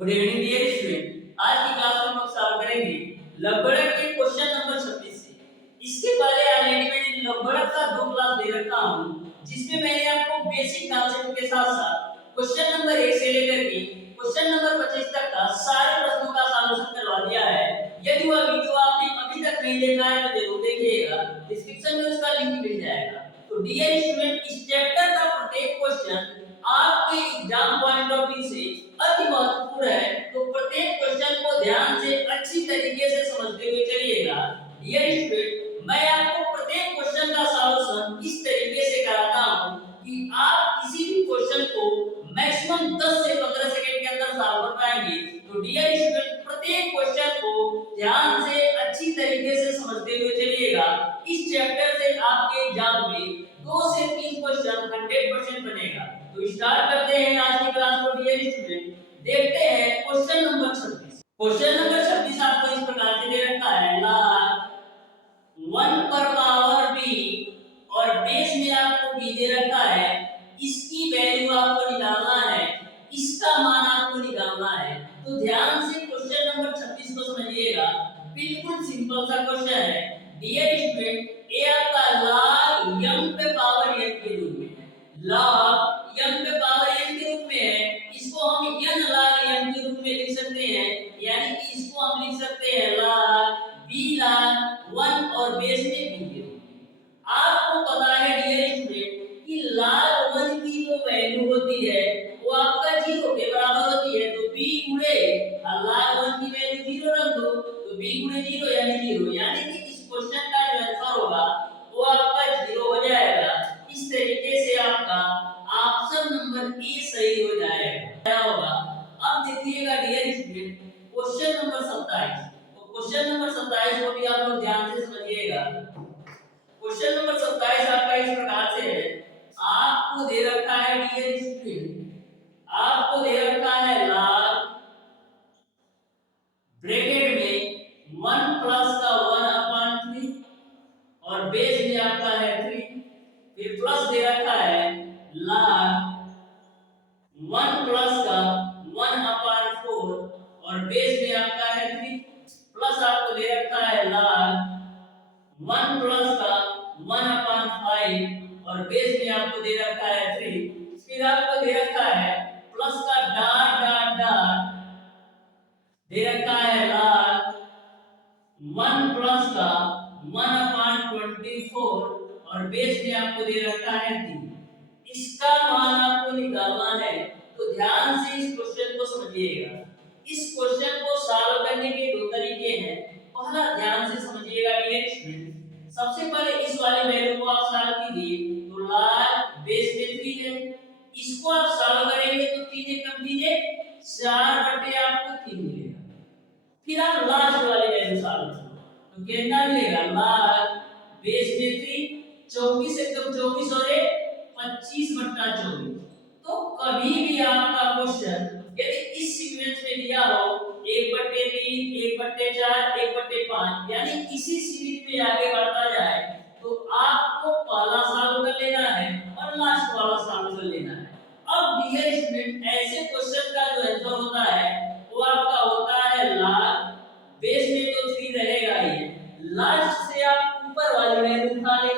Good evening dear student. आज की class में हम लोग सॉल्व करेंगे लघुगणक के क्वेश्चन नंबर 26 से। इसके पहले ऑलरेडी मैंने लघुगणक का 2 क्लास दे रखा हूं, जिसमें मैंने आपको बेसिक कॉन्सेप्ट के साथ-साथ क्वेश्चन नंबर 1 से लेकर के क्वेश्चन नंबर 25 तक का सारे प्रश्नों का सॉल्यूशन करवा दिया है। यदि वह वीडियो आपने अभी तक नहीं देखा है तो जरूर देखिएगा, डिस्क्रिप्शन में उसका लिंक मिल जाएगा। तो डियर स्टूडेंट, इस चैप्टर का प्रत्येक क्वेश्चन आपके एग्जाम पॉइंट ऑफ व्यू से अति महत्वपूर्ण है, तो प्रत्येक क्वेश्चन को ध्यान से अच्छी तरीके से समझते हुए चलिएगा। डियर स्टूडेंट, मैं आपको प्रत्येक क्वेश्चन का सॉल्यूशन इस तरीके से कराता हूं कि आप किसी भी क्वेश्चन को मैक्सिमम 10 से 15 सेकंड के अंदर सॉल्व कर पाएंगे। तो डियर स्टूडेंट, प्रत्येक क्वेश्चन को ध्यान से अच्छी तरीके से समझते हुए चलिएगा। इस चैप्टर से आपके एग्जाम में 2 से 3 क्वेश्चन 100% बनेगा। तो स्टार्ट करते हैं आज की क्लास को। डियर स्टूडेंट, देखते हैं क्वेश्चन नंबर 26। क्वेश्चन नंबर 26 आपको इस प्रकार से दे रखा है, log 1 पर पावर b और बेस में आपको b दे रखा है। इसकी वैल्यू आपको निकालना है, इसका मान आपको निकालना है। तो ध्यान से क्वेश्चन नंबर 26 को समझिएगा, बिल्कुल सिंपल सा क्वेश्चन है। डियर स्टूडेंट, ये आपका log m पे पावर n के रूप में है, log m पे पावर n के रूप में है। इसको हम n log m के रूप में लिख सकते हैं, यानी कि इसको हम लिख सकते हैं log b log 1 और बेस में b के रूप में। आपको पता है डियर स्टूडेंट कि log 1 की जो वैल्यू होती है वो आपका 0 के बराबर होती है। तो b गुणे log 1 की वैल्यू 0 रख दो, तो b गुणे 0 यानी 0, यानी कि इस क्वेश्चन का जो आंसर होगा वो आपका 0 हो जाएगा। इस तरीके से आपका ऑप्शन नंबर ए सही हो जाएगा। क्या होगा? अब देखिएगा डियर स्टूडेंट, क्वेश्चन नंबर 27। तो क्वेश्चन नंबर 27 को भी आप लोग ध्यान से समझिएगा। क्वेश्चन नंबर 27 आपका इस प्रकार से है, आपको दे रखा है डियर स्टूडेंट, आपको दे रखा है log ब्रैकेट में 1 प्लस का 1/3 और बेस में आपका है 3, फिर प्लस दे रखा है log 1 प्लस का 1/4 और बेस में आपका है 3, प्लस आपको दे रखा है log 1 प्लस का 1/5 और बेस में आपको दे रखा है 3, फिर आपको दे रखा है प्लस का डॉट डॉट डॉट दे रखा है log 1 प्लस का 1/24 और बेस में आपको दे रखा है 3। इसका मान आपको निकालना है। तो ध्यान से इस क्वेश्चन को समझिएगा। इस क्वेश्चन को सॉल्व करने के 2 तरीके हैं। पहला, ध्यान से समझिएगा डियर स्टूडेंट, सबसे पहले इस वाले वैल्यू को आप सॉल्व कीजिए। तो log बेस में 3 है, इसको आप सॉल्व करेंगे तो 3 एकम 3 4/3 आपको 3 मिलेगा। फिर आप लास्ट वाले वैल्यू सॉल्व करो तो कितना मिलेगा, log बेस में 3 24 एकदम 24 और 25/24। तो कभी भी आपका क्वेश्चन यदि इस सीक्वेंस में दिया हो 1/3 1/4 1/5, यानी इसी सीरीज में आगे बढ़ता जाए, तो आपको पहला सॉल्व कर लेना है और लास्ट वाला सॉल्व कर लेना है। अब डियर स्टूडेंट, ऐसे क्वेश्चन का जो आंसर होता है वो आपका होता है log बेस में तो 3 रहेगा ही, लास्ट से आप ऊपर वाली वैल्यू उठा ले,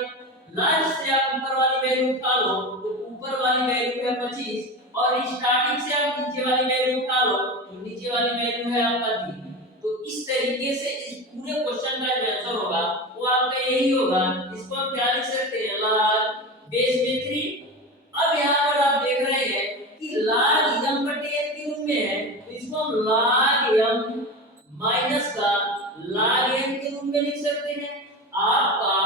लास्ट से आप ऊपर वाली वैल्यू उठा लो तो ऊपर वाली वैल्यू है 25 और स्टार्टिंग से आप नीचे वाली वैल्यू उठा लो तो नीचे वाली वैल्यू है आपका 3। तो इस तरीके से इस पूरे क्वेश्चन का जो आंसर होगा वो आपका यही होगा। इसको हम क्या लिख सकते हैं, log बेस में 3। अब यहाँ पर आप देख रहे हैं कि log m/n के रूप में है, तो इसको हम log m माइनस का log n के रूप में लिख सकते हैं। आपका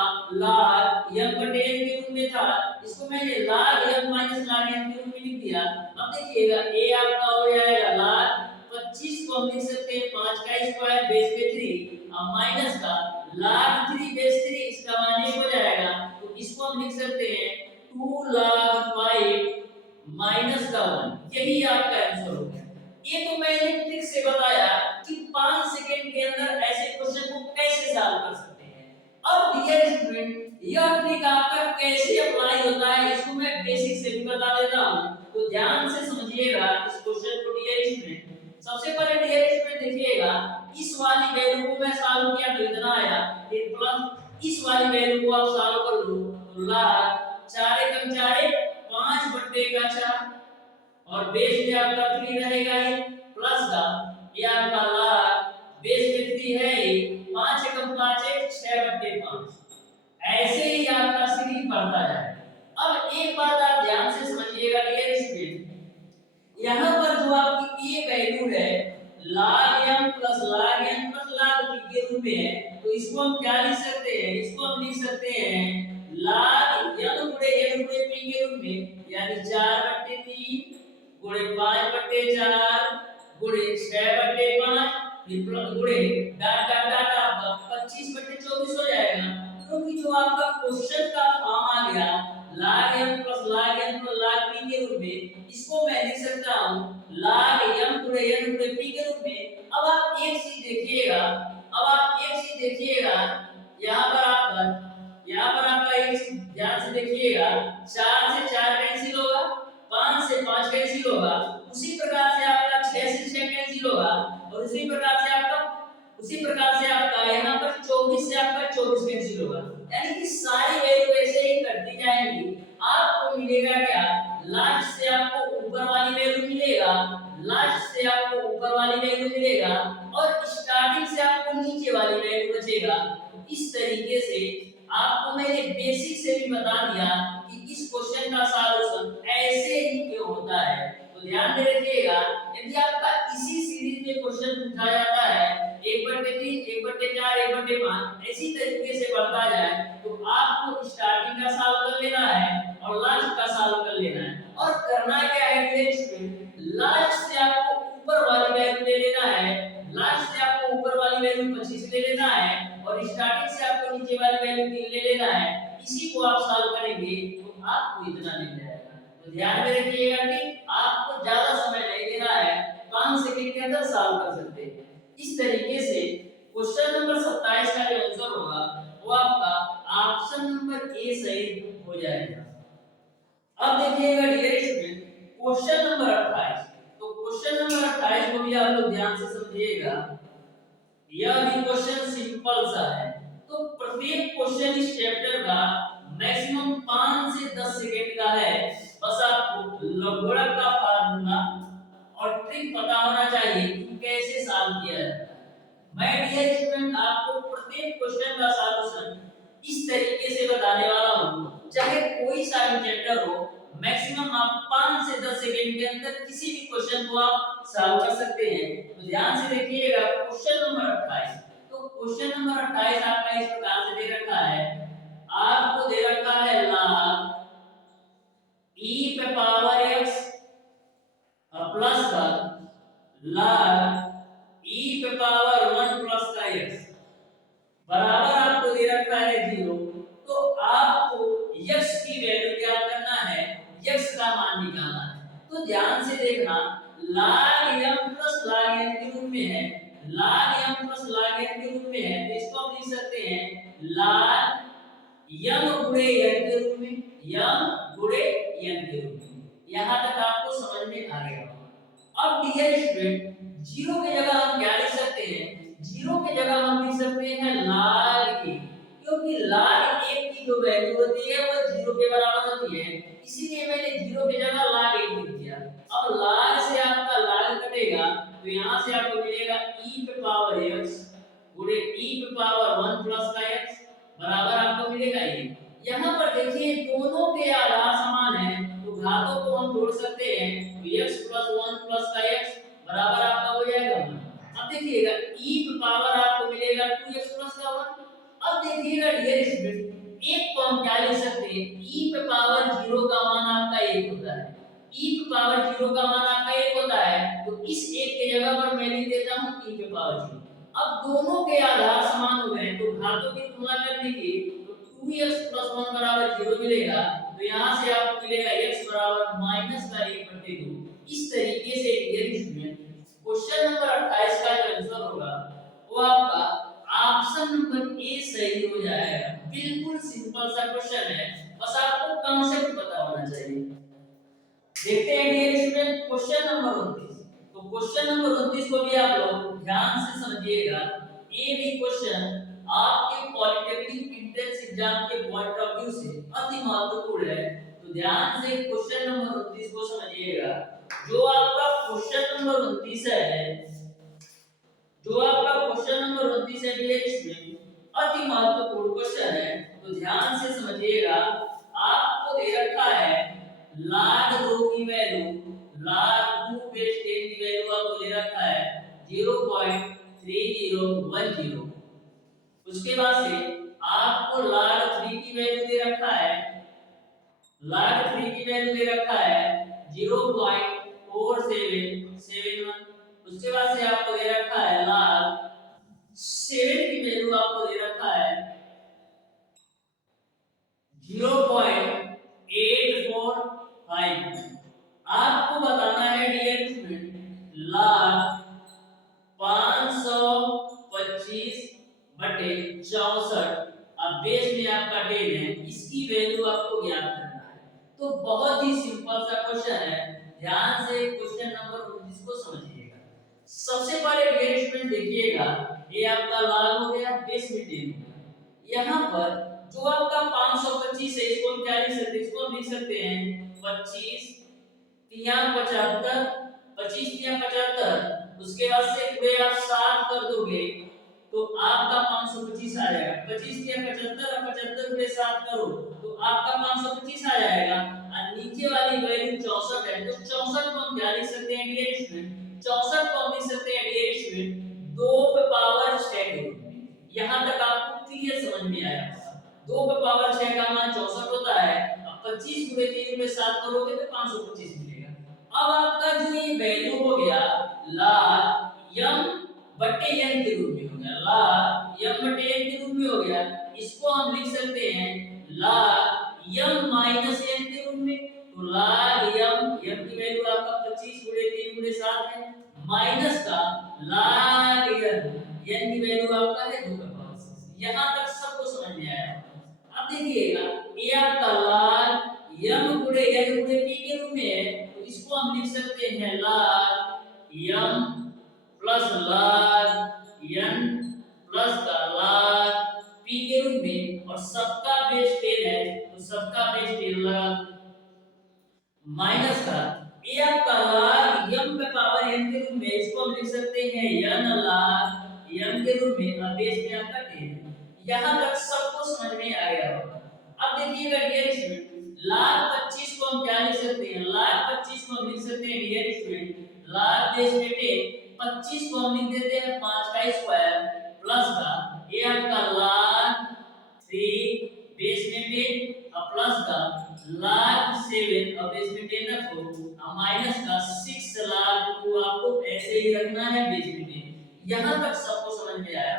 log m/n के रूप में था, इसको मैंने log m minus log n के रूप में लिख दिया। अब देखिएगा a आपका हो जाएगा log 25 को हम लिख सकते हैं 5 का स्क्वायर बेस पे 3, अब माइनस का log 3 बेस 3, इसका मान 1 हो जाएगा। तो इसको हम लिख सकते हैं 2 log 5 माइनस का 1। यही आपका आंसर हो गया। ये तो मैंने ट्रिक से बताया कि 5 सेकंड के अंदर ऐसे क्वेश्चन को कैसे सॉल्व कर सकते हैं। अब डियर स्टूडेंट, यह ट्रिक आपका कैसे अप्लाई होता है इसको मैं बेसिक से भी बता देता हूं, तो ध्यान से समझिएगा इस क्वेश्चन को डियर स्टूडेंट। सबसे पहले डियर स्टूडेंट देखिएगा, इस वाली वैल्यू को मैं सॉल्व किया तो इतना आया, फिर प्लस इस वाली वैल्यू को आप सॉल्व कर लो तो लाख 4 एकम 4 5 बट्टे का 4 और बेस में आपका 3 रहेगा ये प्लस का ये आपका लाख बेस में 3 है ये 5 एकम 5 6 बट्टे 5 ऐसे ही आपका सीरीज बढ़ता है। अब एक बात आप ध्यान से समझिएगा डियर स्टूडेंट, यहाँ पर जो आपकी ये वैल्यू है log m plus log n plus log p के रूप में है, तो इसको हम क्या लिख सकते हैं, इसको हम लिख सकते हैं log m गुणे n गुणे p के रूप में, यानी 4/3 गुणे 5/4 गुणे 6/5 गुणे डाट डाट डाट आपका 25/24 हो जाएगा, क्योंकि जो आपका क्वेश्चन का फॉर्म आ गया log m plus log n plus log p के रूप में, इसको मैं लिख सकता हूं log m गुणे n गुणे p के रूप में। अब आप एक चीज देखिएगा, यहाँ पर आपका एक चीज ध्यान से देखिएगा, 4 से 4 कैंसिल होगा, 5 से 5 कैंसिल होगा, उसी प्रकार से आपका 6 से 6 कैंसिल होगा और उसी प्रकार से आपका यहाँ पर 24 से आपका 24 कैंसिल होगा, यानी कि सारी वैल्यू ऐसे ही करती जाएंगी। आपको मिलेगा क्या, लास्ट से आपको ऊपर वाली वैल्यू मिलेगा, और स्टार्टिंग से आपको नीचे वाली वैल्यू बचेगा। तो इस तरीके से आपको मैंने बेसिक से भी बता दिया कि इस क्वेश्चन का सॉल्यूशन ऐसे ही क्यों होता है। तो ध्यान में रखिएगा, यदि आपका इसी सीरीज में क्वेश्चन पूछा जाता है 1/3 1/4 1/5 इसी तरीके से बढ़ता जाए, तो आपको स्टार्टिंग का सॉल्व कर लेना है और लास्ट का सॉल्व कर लेना है। और करना क्या है स्टूडेंट, लास्ट से आपको ऊपर वाली वैल्यू ले लेना है, 25 ले लेना है और स्टार्टिंग से आपको नीचे वाली वैल्यू 3 ले लेना है। इसी को आप सॉल्व करेंगे तो आपको इतना मिल जाएगा। तो ध्यान में रखिएगा कि आपको ज्यादा समय नहीं देना है, 5 सेकंड के अंदर सॉल्व कर सकते हैं। इस तरीके से क्वेश्चन नंबर 27 का जो आंसर होगा वो आपका ऑप्शन नंबर ए सही हो जाएगा। अब देखिएगा डियर स्टूडेंट, क्वेश्चन नंबर 28, तो क्वेश्चन नंबर 28 को भी आप लोग ध्यान से समझिएगा। यह भी क्वेश्चन सिंपल सा है, तो प्रत्येक क्वेश्चन इस चैप्टर का मैक्सिमम 5 से 10 सेकंड का है। बस आपको लघुगणक का फार्मूला और ट्रिक पता होना चाहिए कि कैसे सॉल्व किया जाता है। मैं डियर स्टूडेंट आपको प्रत्येक क्वेश्चन का सॉल्यूशन इस तरीके से बताने वाला हूं, चाहे कोई सा भी चैप्टर हो, मैक्सिमम आप 5 से 10 सेकंड के अंदर किसी भी क्वेश्चन को आप सॉल्व कर सकते हैं। तो ध्यान से देखिएगा क्वेश्चन नंबर 28, तो क्वेश्चन नंबर 28 आपका इस प्रकार से दे रखा है, आपको दे रखा है log e पे पावर x प्लस का log e पे पावर 1 प्लस का x बराबर आपको दे रखा है 0। तो आपको x की वैल्यू क्या करना है, x का मान निकालना है। तो ध्यान से देखना, log m plus log n के रूप में है, तो इसको हम लिख सकते हैं log m गुणे n के रूप में, यहाँ तक आपको समझ में आ गया होगा। अब डियर स्टूडेंट, 0 की जगह हम क्या लिख सकते हैं, 0 की जगह हम लिख सकते हैं log a, क्योंकि log 1 की जो वैल्यू होती है वो 0 के बराबर होती है, इसीलिए मैंने 0 की जगह log 1 लिख दिया। अब log से आपका log कटेगा, तो यहाँ से आपको मिलेगा e पे पावर x गुणे e पे पावर 1 प्लस का x बराबर आपको मिलेगा ये। यहाँ पर देखिए दोनों के आधार समान है, तो घातों को हम जोड़ सकते हैं, तो x प्लस 1 प्लस का x बराबर आपका हो जाएगा 1। अब देखिएगा e पे पावर आपको मिलेगा 2x प्लस का 1। अब देखिएगा डियर स्टूडेंट, एक को हम क्या लिख सकते हैं, e पे पावर 0 का मान आपका 1 होता है, e पे पावर 0 का मान आपका 1 होता है, तो इस 1 की जगह पर मैं लिख देता हूं e पे पावर 0। अब दोनों के आधार समान हो गए, तो घातों की तुलना करने की, तो 2x प्लस 1 बराबर 0 मिलेगा, तो यहाँ से आपको मिलेगा x बराबर माइनस का 1/2। इस तरीके से डियर स्टूडेंट क्वेश्चन नंबर 28 का जो आंसर होगा वो आपका ऑप्शन नंबर ए सही हो जाएगा। बिल्कुल सिंपल सा क्वेश्चन है, बस आपको कांसेप्ट पता होना चाहिए। देखते हैं डियर स्टूडेंट क्वेश्चन नंबर 29, तो क्वेश्चन क्वेश्चन नंबर 29 को भी आप लोग ध्यान से समझिएगा। ये भी क्वेश्चन आपके पॉलिटेक्निक एंट्रेंस एग्जाम के पॉइंट ऑफ व्यू से अति महत्वपूर्ण है। तो ध्यान से क्वेश्चन नंबर 29 को समझिएगा। जो आपका क्वेश्चन नंबर 29 है, जो आपका क्वेश्चन नंबर 29 है डियर स्टूडेंट, अति महत्वपूर्ण क्वेश्चन है। तो ध्यान से समझिएगा। आपको दे रखा है log 2 की वैल्यू, log 2 बेस 10 की वैल्यू आपको दे रखा है 0.3010। उसके बाद से आपको log 3 की वैल्यू दे रखा है, log 3 की वैल्यू दे रखा है 0.4771। उसके बाद से आपको दे रखा है log 7 की वैल्यू आपको दे रखा है 0.845। आपको बताना है डियर स्टूडेंट log 525/64 अब बेस में आपका 10 है, इसकी वैल्यू आपको ज्ञात करना है। तो बहुत ही सिंपल सा क्वेश्चन है। ध्यान से क्वेश्चन नंबर 29 को समझिएगा। सबसे पहले डियर स्टूडेंट देखिएगा, ये आपका log हो गया, बेस में 10 हो गया। यहाँ पर जो आपका 525 है, इसको हम क्या लिख सकते हैं? इसको हम लिख सकते हैं 25 तिया 75, 25 तिया 75। उसके बाद से पूरे आप 7 कर दोगे तो आपका 525 आ जाएगा। 25 तिया 75 और 75 पूरे 7 करो तो आपका 525 आ जाएगा। और नीचे वाली वैल्यू 64 है, तो 64 को हम क्या लिख सकते हैं डियर स्टूडेंट? 64 को हम लिख सकते हैं डियर स्टूडेंट 2 पे पावर 6 के रूप में। यहाँ तक आपको क्लियर समझ में आया? 2 पे पावर 6 का मान 64 होता है। अब 25 गुणे 3 में 7 करोगे तो 525 मिलेगा। अब आपका जो ये वैल्यू हो गया log m बटे n के रूप में हो गया, log m बटे n के रूप में हो गया। इसको हम लिख सकते हैं log m माइनस n के रूप में। तो log m की वैल्यू आपका 25 गुणे 3 गुणे 7 है, माइनस का log n की वैल्यू आपका है 2 का पावर 6। यहाँ तक सबको समझ में आया? अब देखिएगा ये आपका log m गुणे n गुणे p के रूप में है, तो इसको हम लिख सकते हैं log m plus log n plus का log p के रूप में। और सबका बेस 10 है तो सबका बेस 10 लगा माइनस का ये आपका log m पे पावर n के रूप में, इसको हम लिख सकते हैं n log m के रूप में। अब बेस में आपका 10 है। यहाँ तक सबको समझ में आ गया होगा। अब देखिएगा डियर स्टूडेंट log 25 को हम क्या लिख सकते हैं? log 25 को हम लिख सकते हैं डियर स्टूडेंट log बेस में 10, 25 को हम लिख देते हैं 5 का स्क्वायर प्लस का ये आपका log 3 बेस में 10 और प्लस का log 7 और बेस में 10 रखो और माइनस का 6 log 2 आपको ऐसे ही रखना है बेस में 10। यहाँ तक सबको समझ में आया?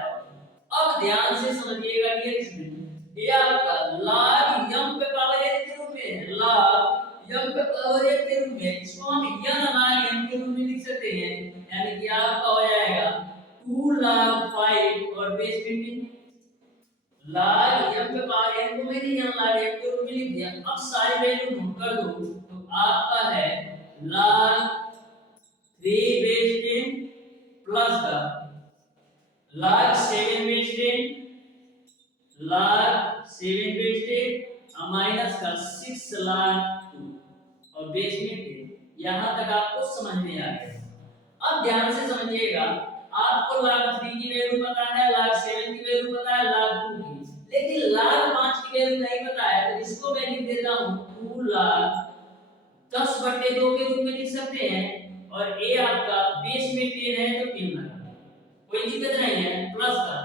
अब ध्यान से समझिएगा डियर स्टूडेंट, ये आपका log m पे पावर n के रूप में है, log m पे पावर n के रूप में। इसको हम n log m के रूप में लिख सकते हैं, यानी कि आपका हो जाएगा 2 log 5 और बेस में 10। log m पे पावर n को मैंने n log m के रूप में लिख दिया। अब सारी वैल्यू नोट कर दो तो आपका है log 3 बेस 10 प्लस का log 7 बेस 10 log 7 बेस 10 और माइनस का 6 log 2 और बेस में 10। यहाँ तक आपको समझ में आ गया? अब ध्यान से समझिएगा। आपको log 3 की वैल्यू पता है, log 7 की वैल्यू पता है, log 2 की, लेकिन log 5 की वैल्यू नहीं पता है। तो इसको मैं लिख देता हूँ 2 log 10/2 के रूप में लिख सकते हैं। और ये आपका बेस में 10 है तो 10 लगा, कोई दिक्कत नहीं है। प्लस का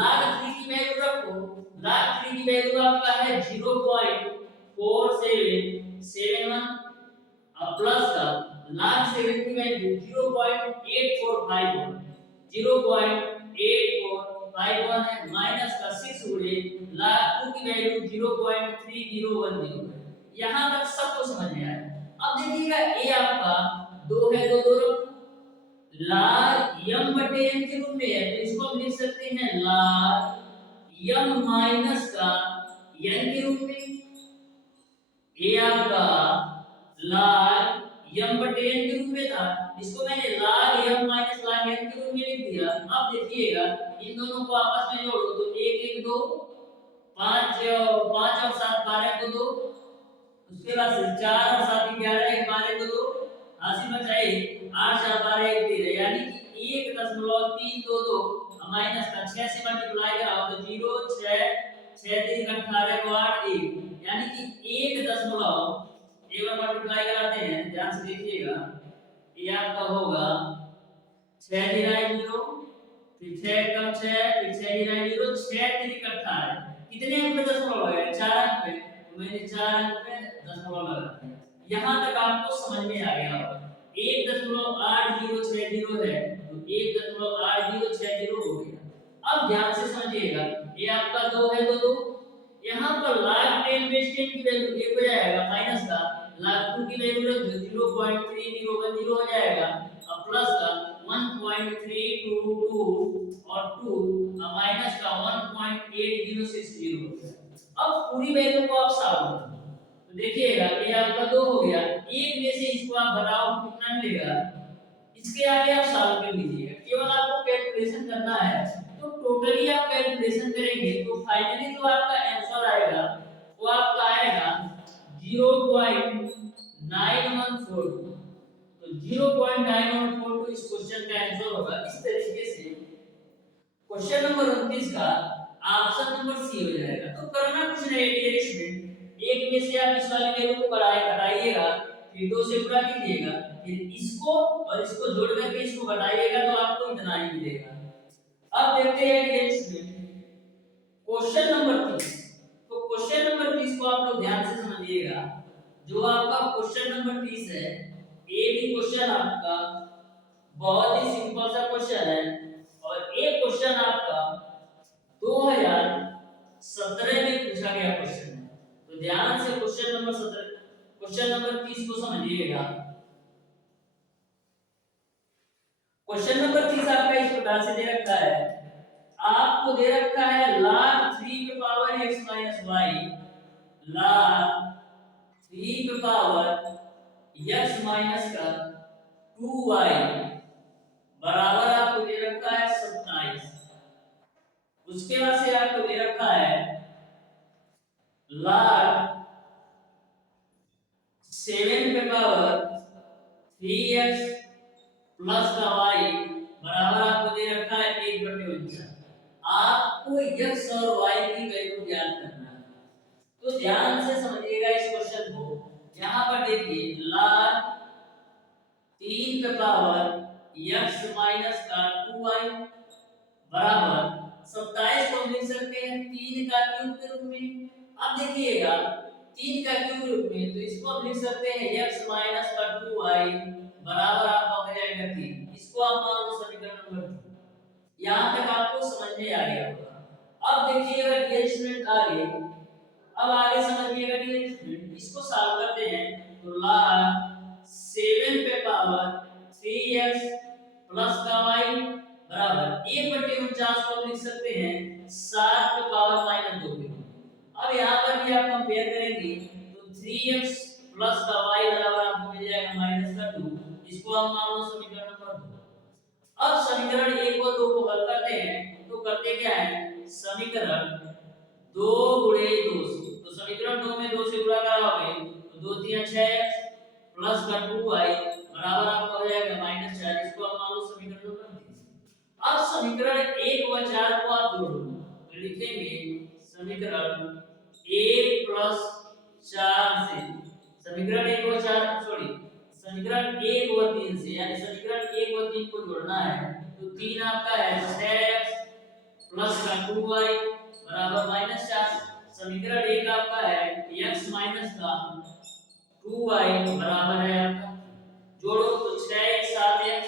log 3 की वैल्यू रखो, log 3 की वैल्यू आपका है 0.4771 और प्लस का log 7 की वैल्यू 0.8451 है, माइनस का 6 गुणे log 2 की वैल्यू 0.3010। यहाँ तक सबको समझ में आया? अब देखिएगा ये आपका 2 है, 2 2 रखो, log m बटे n के रूप में है तो इसको हम लिख सकते हैं log m माइनस का n के रूप में। ये आपका log m बटे n के रूप में था, इसको मैंने log m minus log n के रूप में लिख दिया। अब देखिएगा इन दोनों को आपस में जोड़ो तो 1 1 2 5 5 और 7 12 को 2, उसके बाद से 4 और 7 11 1 12 को 2, हासिल बचाए 8 4 12 1 13, यानी कि 1.322 माइनस का 6 से मल्टीप्लाई कराओ तो 0 6 6 3 18 को 8 1, यानी कि 1 दशमलव एक बार मल्टीप्लाई कराते हैं, ध्यान से देखिएगा। ये आपका होगा 6 3 0, फिर 6 कम 6, फिर 6 3 0, 6 3 18, कितने अंक पे दशमलव लगाया 4 अंक पे, तो मैंने 4 अंक पे दशमलव लगा दिया। यहां तक आपको समझ में आ गया होगा। 1.8060 है तो 1.8060 हो गया। अब ध्यान से समझिएगा, ये आपका 2 है तो 2, यहां पर log 10 बेस 10 की वैल्यू 1 हो जाएगा, माइनस का log 2 की वैल्यू 0.3010 हो जाएगा, अब प्लस का 1.322 और 2 माइनस का 1.8060 हो गया। अब पूरी वैल्यू को आप सॉल्व करो तो देखिएगा ये आपका 2 हो गया, एक में से इसको आप घटाओ कितना मिलेगा, इसके आगे आप सॉल्व कर लीजिएगा, केवल आपको कैलकुलेशन करना है। तो टोटली आप कैलकुलेशन करेंगे तो फाइनली जो आपका आंसर आएगा वो आपका आएगा 0.9142। तो 0.9142 इस क्वेश्चन का आंसर होगा। इस तरीके से क्वेश्चन नंबर 29 का ऑप्शन नंबर सी हो जाएगा। तो करना कुछ नहीं डियर स्टूडेंट, एक में से आप इस वाली वैल्यू को घटाइएगा, फिर 2 से गुणा कीजिएगा, फिर इसको और इसको जोड़ करके इसको घटाइएगा तो आपको इतना ही मिलेगा। अब देखते हैं डियर स्टूडेंट क्वेश्चन नंबर 30। तो क्वेश्चन नंबर 30 को आप लोग ध्यान से समझिएगा। जो आपका क्वेश्चन नंबर 30 है, ये भी क्वेश्चन आपका बहुत ही सिंपल सा क्वेश्चन है और एक क्वेश्चन आपका 2017 में पूछा गया क्वेश्चन है। तो ध्यान से क्वेश्चन नंबर 30 को समझिएगा। क्वेश्चन नंबर 30 आपका इस प्रकार से दे रखा है, आपको दे रखा है log 3 के power x minus y, log 3 के पावर x माइनस का 2y बराबर आपको दे रखा है 27। उसके बाद से आपको दे रखा है log 7 के पावर 3x प्लस का y बराबर आपको दे रखा है 1/49। आपको x और y की वैल्यू ज्ञात करना है। तो ध्यान से समझिएगा इस क्वेश्चन को। यहां पर देखिए log 3 के पावर x माइनस का 2y बराबर 27 को हम लिख सकते हैं 3 का क्यूब के रूप में। अब देखिएगा 3 का क्यूब रूप में, तो इसको हम लिख सकते हैं x माइनस का 2y बराबर आपका हो जाएगा 3। इसको आप मान लो समीकरण नंबर 2। यहां तक आपको समझ में आ गया होगा। अब देखिएगा डियर स्टूडेंट आगे समझिएगा डियर स्टूडेंट, इसको सॉल्व करते हैं तो log 7 पे पावर 3x प्लस का y बराबर 1/49 को लिख सकते हैं 7 पे पावर माइनस 2 के। अब यहाँ पर भी आप कंपेयर करेंगे तो 3x प्लस का y बराबर आपको मिल जाएगा माइनस का 2। इसको हम मान लो समीकरण नंबर 2। अब समीकरण 1 और 2 को हल करते हैं तो करते क्या है, समीकरण 2 गुणे 2 से, तो समीकरण 2 में 2 से गुणा कराओगे तो 2 3 6x प्लस का 2y बराबर आपका हो जाएगा -4। इसको हम मान लो समीकरण नंबर 3। अब समीकरण 1 व 4 को आप जोड़ो तो लिखेंगे समीकरण 1 प्लस 4 से, समीकरण 1 व 4 समीकरण 1 व 3 से, यानी समीकरण 1 व 3 को जोड़ना है तो 3 आपका है 6x प्लस का 2y बराबर -4। समीकरण 1 आपका है x माइनस का 2y बराबर है आपका, जोड़ो तो 6x 7x,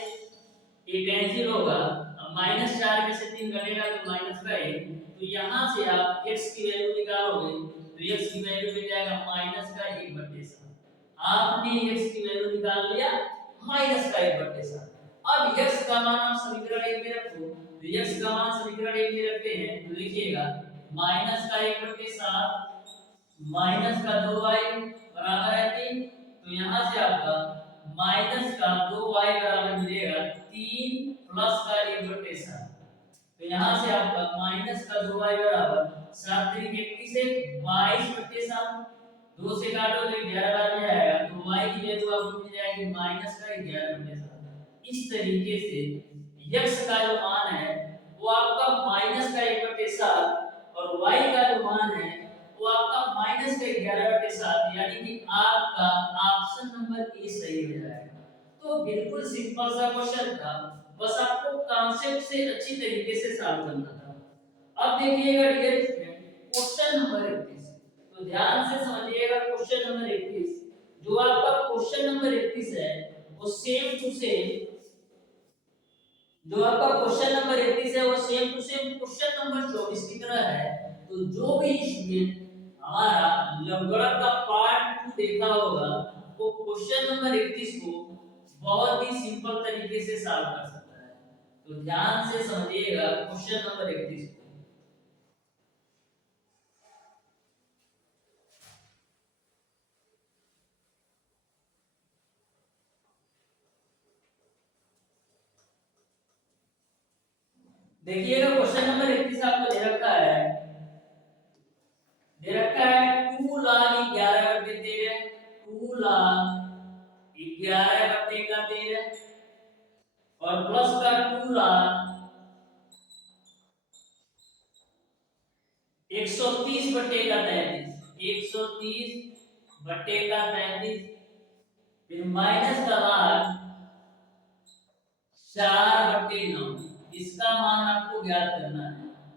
ये कैंसिल होगा। अब -4 में से 3 घटेगा तो माइनस का 1, तो यहां से आप x की वैल्यू निकालोगे तो x की वैल्यू मिल जाएगा -1/7। आपने x की वैल्यू निकाल लिया -1/7। अब x का मान आप समीकरण 1 में रखो, तो x का मान समीकरण 1 में रखते हैं तो लिखिएगा -1/7 माइनस का 2y बराबर है 3। तो यहां से आपका माइनस का 2y बराबर मिलेगा 3 प्लस का 1/7। तो यहाँ से आपका माइनस का 2y बराबर 7 3 21 है 22/7। 2 से काटो तो 11 बार में आएगा, तो y की वैल्यू आपको मिल जाएगी माइनस का 11/7। इस तरीके से x का जो मान है वो आपका माइनस का 1/7 और y का जो मान है वो आपका माइनस का 11/7, यानी कि आपका ऑप्शन नंबर ए सही हो जाएगा। तो बिल्कुल सिंपल सा क्वेश्चन था, बस आपको कॉन्सेप्ट से अच्छी तरीके से सॉल्व करना था। अब देखिएगा डियर स्टूडेंट क्वेश्चन नंबर 31, तो ध्यान से समझिएगा क्वेश्चन नंबर 31। जो आपका क्वेश्चन नंबर 31 है वो सेम टू सेम, जो आपका क्वेश्चन नंबर 31 है वो same to same question number 24 की तरह है। तो जो भी स्टूडेंट हमारा लंबगणक का पार्ट 2 देखा होगा वो क्वेश्चन नंबर 31 को बहुत ही सिंपल तरीके से सॉल्व कर सकता है। तो ध्यान से समझिएगा क्वेश्चन नंबर 31 को। देखिएगा क्वेश्चन नंबर 31 आपको दे रखा है, 2 log 11/13, 2 log 11/13 और प्लस का 2 log 130/33, 130/33, फिर माइनस का log 4/9। इसका मान आपको ज्ञात करना है।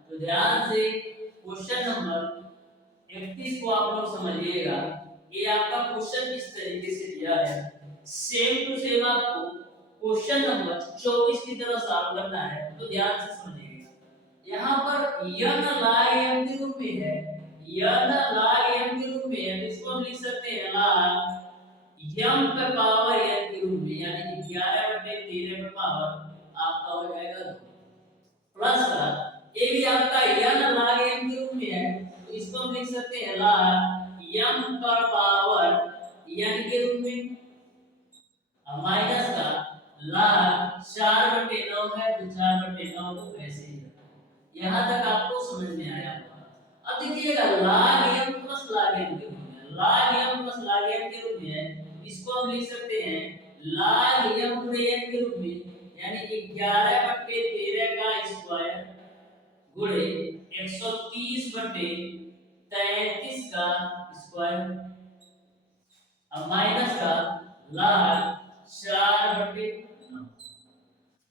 तो ध्यान से क्वेश्चन नंबर 31 को आप लोग समझिएगा। ये आपका क्वेश्चन इस तरीके से दिया है, सेम टू सेम आपको क्वेश्चन नंबर 24 की तरह सॉल्व करना है। तो ध्यान से समझिएगा, यहाँ पर n log m के रूप में है, n log m के रूप में है, तो इसको हम लिख सकते हैं log m पे पावर n के रूप में, यानी कि 11/13 पे पावर आपका हो जाएगा 2, प्लस का ये भी आपका n log m के रूप में है, तो इसको हम लिख सकते हैं log m पर पावर n के रूप में, और माइनस का log 4/9 है, तो 4/9 को ऐसे ही रखो। यहाँ तक आपको समझ में आया होगा। अब देखिएगा log m plus log m के रूप में, log m plus log m के रूप में है, इसको हम लिख सकते हैं log m गुणे n के रूप में, यानी कि 11/13 का स्क्वायर गुणे 130/33 का स्क्वायर, अब माइनस का log 4/9।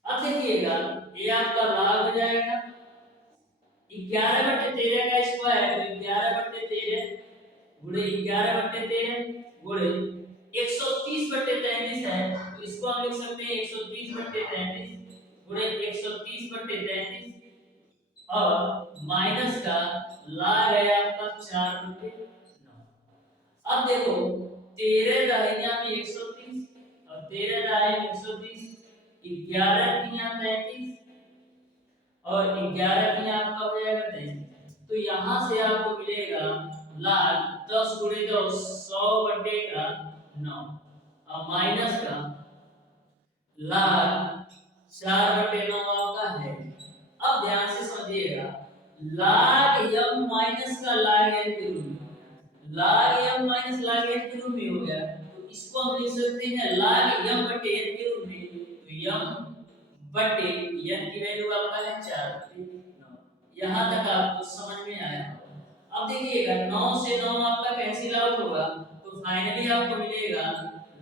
अब देखिएगा ये आपका log हो जाएगा 11/13 का स्क्वायर, तो 11/13 गुणे 11/13 गुणे 130/33 है, तो इसको हम लिख सकते हैं 130/33 गुणे 130/33 और माइनस का log है आपका 4/9। अब देखो 13 दाहिना में 130 और 13 दाहिने 130, 11 तिया 33 और 11 तिया आपका हो जाएगा 33। तो यहाँ से आपको मिलेगा log 10 गुणे 2 100/9 और माइनस का log 4/9 आपका है। अब ध्यान से समझिएगा log m माइनस का log n के रूप में, log m minus log n के रूप में हो गया, तो इसको हम लिख सकते हैं log m बटे n के रूप में, तो m बटे n की वैल्यू आपका है 4/9। यहाँ तक आपको समझ में आया। अब देखिएगा 9 से 9 आपका कैंसिल आउट होगा, तो फाइनली आपको मिलेगा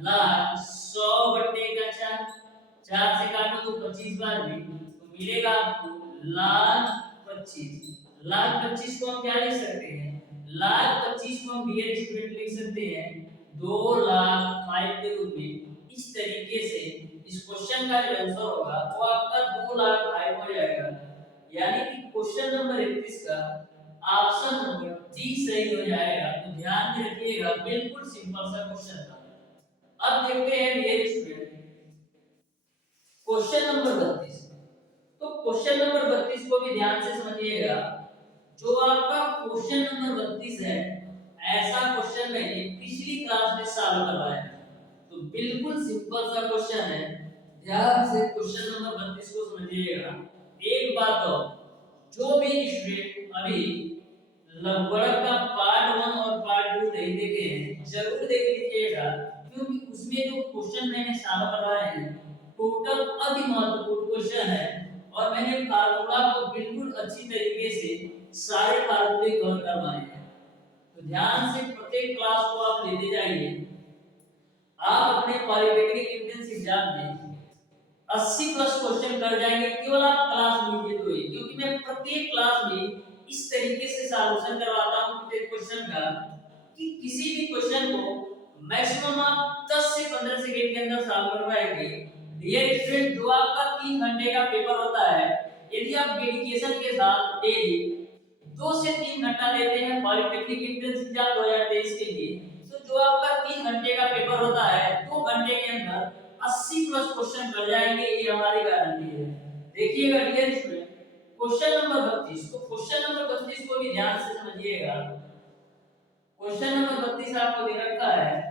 log 100/4, 4 से काटो तो 25 बार में, तो मिलेगा आपको log 25। log 25 को हम क्या लिख सकते हैं, log 25 को हम डियर स्टूडेंट लिख सकते हैं 2 log 5 के रूप में। इस तरीके से इस क्वेश्चन का जो आंसर होगा वो आपका 2 log 5 हो जाएगा, यानी कि क्वेश्चन नंबर 31 का ऑप्शन नंबर डी सही हो जाएगा। तो ध्यान में रखिएगा, बिल्कुल सिंपल सा क्वेश्चन था। अब देखते हैं डियर स्टूडेंट क्वेश्चन नंबर 32। तो क्वेश्चन नंबर 32 को भी ध्यान से समझिएगा। जो आपका क्वेश्चन नंबर 32 है, ऐसा क्वेश्चन मैंने पिछली क्लास में सॉल्व करवाया है। तो बिल्कुल सिंपल सा क्वेश्चन है, ध्यान से क्वेश्चन नंबर 32 को समझिएगा। एक बात और, जो भी स्टूडेंट अभी लगभग का पार्ट 1 और पार्ट 2 नहीं देखे हैं जरूर देख लीजिएगा, क्योंकि उसमें जो क्वेश्चन मैंने सारा बनाए हैं टोटल अति महत्वपूर्ण क्वेश्चन है, और मैंने फार्मूला को बिल्कुल अच्छी तरीके से सारे फार्मूले कवर करवाए हैं। तो ध्यान से प्रत्येक क्लास को आप लेते जाइए। आप अपने पॉलिटेक्निक एंट्रेंस एग्जाम में 80 प्लस क्वेश्चन कर जाएंगे केवल आप क्लास लीजिए तो, क्योंकि मैं प्रत्येक क्लास में इस तरीके से सॉल्यूशन करवाता हूं प्रत्येक क्वेश्चन का कि किसी भी क्वेश्चन को मैक्सिमम आप 10 से 15 सेकंड के अंदर सॉल्व कर पाएंगे। डियर स्टूडेंट, जो आपका 3 घंटे का पेपर होता है, यदि आप डेडिकेशन के साथ डेली 2 से 3 घंटा देते हैं पॉलिटेक्निक एंट्रेंस एग्जाम 2023 के लिए, तो जो आपका 3 घंटे का पेपर होता है 2 घंटे के अंदर 80 प्लस क्वेश्चन कर जाएंगे, ये हमारी गारंटी है। देखिएगा डियर स्टूडेंट, क्वेश्चन नंबर 32, तो क्वेश्चन नंबर 32 को भी ध्यान से समझिएगा। क्वेश्चन नंबर 32 आपको दे रखा है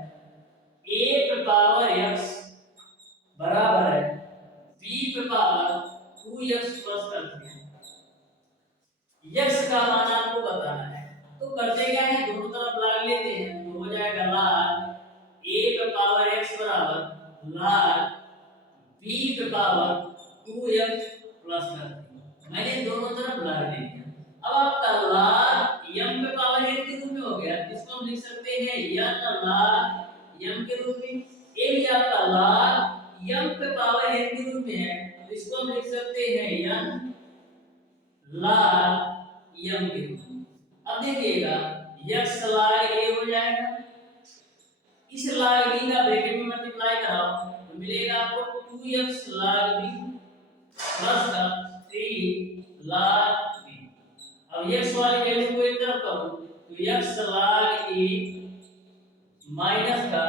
a पे पावर x बराबर है b पे पावर 2x प्लस कर दिया। x का मान आपको बताना है, तो करते क्या है, दोनों तरफ लॉग लेते हैं, तो हो जाएगा log a पे पावर x बराबर log b पे पावर 2x प्लस कर दिया। मैंने दोनों तरफ लॉग ले लिया। अब आपका log m पे पावर n के रूप में हो गया, इसको हम लिख सकते हैं n log m के रूप में। ये भी आपका log m पे पावर n के रूप में है, तो इसको हम लिख सकते हैं n log m के रूप में। अब देखिएगा x log a हो जाएगा, इस log b का ब्रैकेट में मल्टीप्लाई कराओ तो मिलेगा आपको 2x log b प्लस का 3 log b। अब x वाली वैल्यू को एक तरफ करो तो x log a माइनस का